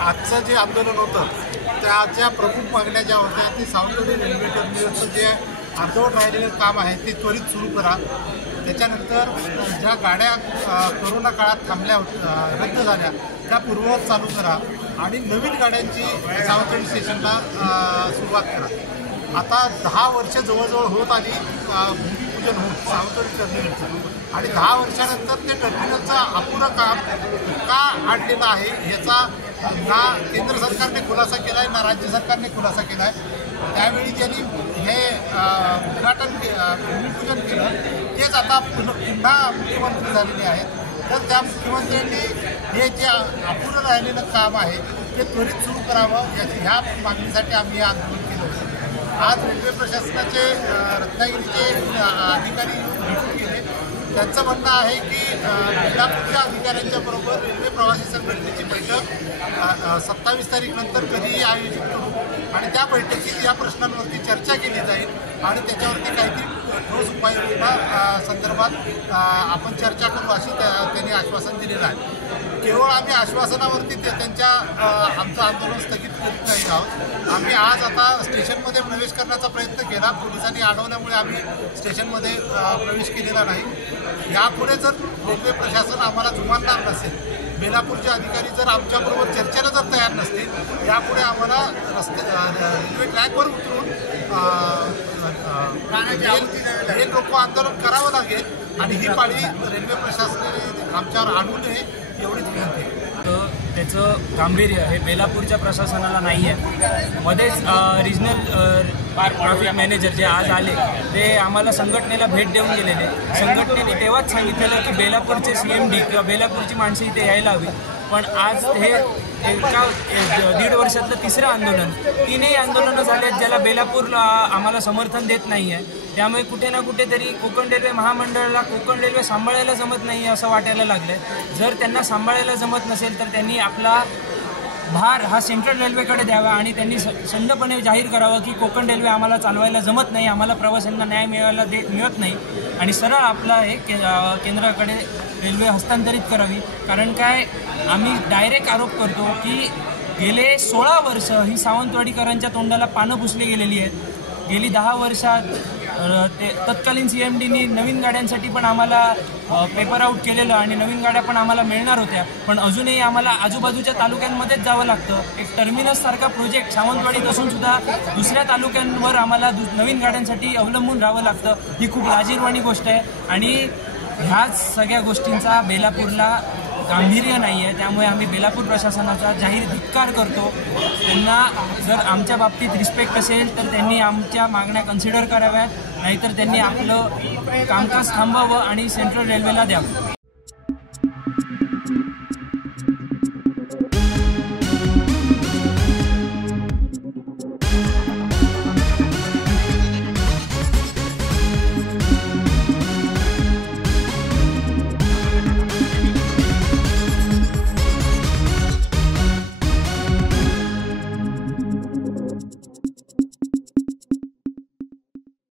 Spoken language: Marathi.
आजचं जे आंदोलन होतं त्याच्या प्रमुख मागण्या ज्या होत्या ती सावंतवाडी रेल्वे टर्मिनलचं जे अर्धवट राहिलेलं काम आहे ते त्वरित सुरू करा। त्याच्यानंतर ज्या गाड्या कोरोना काळात थांबल्या रद्द झाल्या त्या पूर्ववत चालू करा आणि नवीन गाड्यांची सावंतवाडी स्टेशनला सुरुवात करा। आता 10 वर्ष जवळजवळ होत आली भूमिपूजन होऊन सावंतवाडी टर्मिनलचं आणि 10 वर्षानंतर ते टर्मिनलचं अपुरं काम का अडलेलं आहे याचा ना केंद्र सरकारने खुलासा केला आहे ना राज्य सरकारने खुलासा केला आहे। त्यावेळी ज्यांनी हे उद्घाटन भूमिपूजन केलं तेच आता पुन्हा मुख्यमंत्री झालेले आहेत। तर त्या मुख्यमंत्र्यांनी हे जे अपुरं राहिलेलं काम आहे ते त्वरित सुरू करावं ह्या मागणीसाठी आम्ही आंदोलन केलं होतं। आज रेल्वे प्रशासनाचे रत्नागिरीचे अधिकारी भेटून गेले। त्यांचं म्हणणं आहे की बेलापूरच्या अधिकाऱ्यांच्या बरोबर रेल्वे प्रवासी संघटनेची बैठक 27 तारीखनंतर कधीही आयोजित करू आणि त्या बैठकीत या प्रश्नांवरती चर्चा केली जाईल आणि त्याच्यावरती काहीतरी ठोस उपाययोजना संदर्भात आपण चर्चा करू अशी त्यांनी आश्वासन दिलेलं आहे। केवळ आम्ही आश्वासनावरती त्यांच्या आमचं आंदोलन स्थगित करीत नाही आहोत। आम्ही आज आता स्टेशनमध्ये प्रवेश करण्याचा प्रयत्न केला, पोलिसांनी अडवल्यामुळे आम्ही स्टेशनमध्ये प्रवेश केलेला नाही। यापुढे जर रेल्वे प्रशासन आम्हाला जुमानणार नसेल, बेलापूरचे अधिकारी जर आमच्याबरोबर चर्चेला जर तयार नसतील, यापुढे आम्हाला रेल्वे ट्रॅकवर उतरून रेल रोको आंदोलन करावं लागेल आणि ही पाळी रेल्वे प्रशासनाने आमच्यावर आणू नये एवढीच विनंती आहे। त्याचं गांभीर्य हे बेलापूरच्या प्रशासनाला नाही आहे। मध्येच रिजनल ट्रॅफिक मॅनेजर जे आज आले ते आम्हाला संघटनेला भेट देऊन गेलेले। संघटनेने तेव्हाच सांगितलेलं की बेलापूरचे CMD किंवा बेलापूरची माणसं इथे यायला हवी, पण आज हे एका 1.5 वर्षातलं तिसरं आंदोलन, 3ही आंदोलनं झालेत ज्याला बेलापूरला आम्हाला समर्थन देत नाही आहे। त्यामुळे कुठे ना कुठेतरी कोकण रेल्वे महामंडळाला कोकण रेल्वे सांभाळायला जमत नाही असं वाटायला लागलं। जर त्यांना सांभाळायला जमत नसेल तर त्यांनी आपला भार हा सेंट्रल रेल्वेकडे द्यावा आणि त्यांनी संधपणे जाहीर करावं की कोकण रेल्वे आम्हाला चालवायला जमत नाही, आम्हाला प्रवाशांना न्याय मिळत नाही आणि सरळ आपला हे केंद्राकडे रेल्वे हस्तांतरित करावी। कारण काय, आम्ही डायरेक्ट आरोप करतो की गेले 16 वर्ष ही सावंतवाडीकरांच्या तोंडाला पानं पुसली गेलेली आहेत। गेली 10 वर्षात ते तत्कालीन CMDनी नवीन गाड्यांसाठी पण आम्हाला पेपर आउट केलेलं आणि नवीन गाड्या पण आम्हाला मिळणार होत्या, पण अजूनही आम्हाला आजूबाजूच्या तालुक्यांमध्येच जावं लागतं। एक टर्मिनससारखा प्रोजेक्ट सावंतवाडीत असून सुद्धा दुसऱ्या तालुक्यांवर आम्हाला नवीन गाड्यांसाठी अवलंबून राहावं लागतं। ही खूप लाजिरवाणी गोष्ट आहे आणि ह्याच सगळ्या गोष्टींचा बेलापूरला गांभीर्य नाही आहे। त्यामुळे आम्ही बेलापूर प्रशासनाचा जाहीर धिक्कार करतो। त्यांना जर आमच्या बाबतीत रिस्पेक्ट असेल तर त्यांनी आमच्या मागण्या कन्सिडर कराव्यात, नाहीतर त्यांनी आपलं कामकाज थांबवावं आणि सेंट्रल रेल्वेला द्यावं। आहे.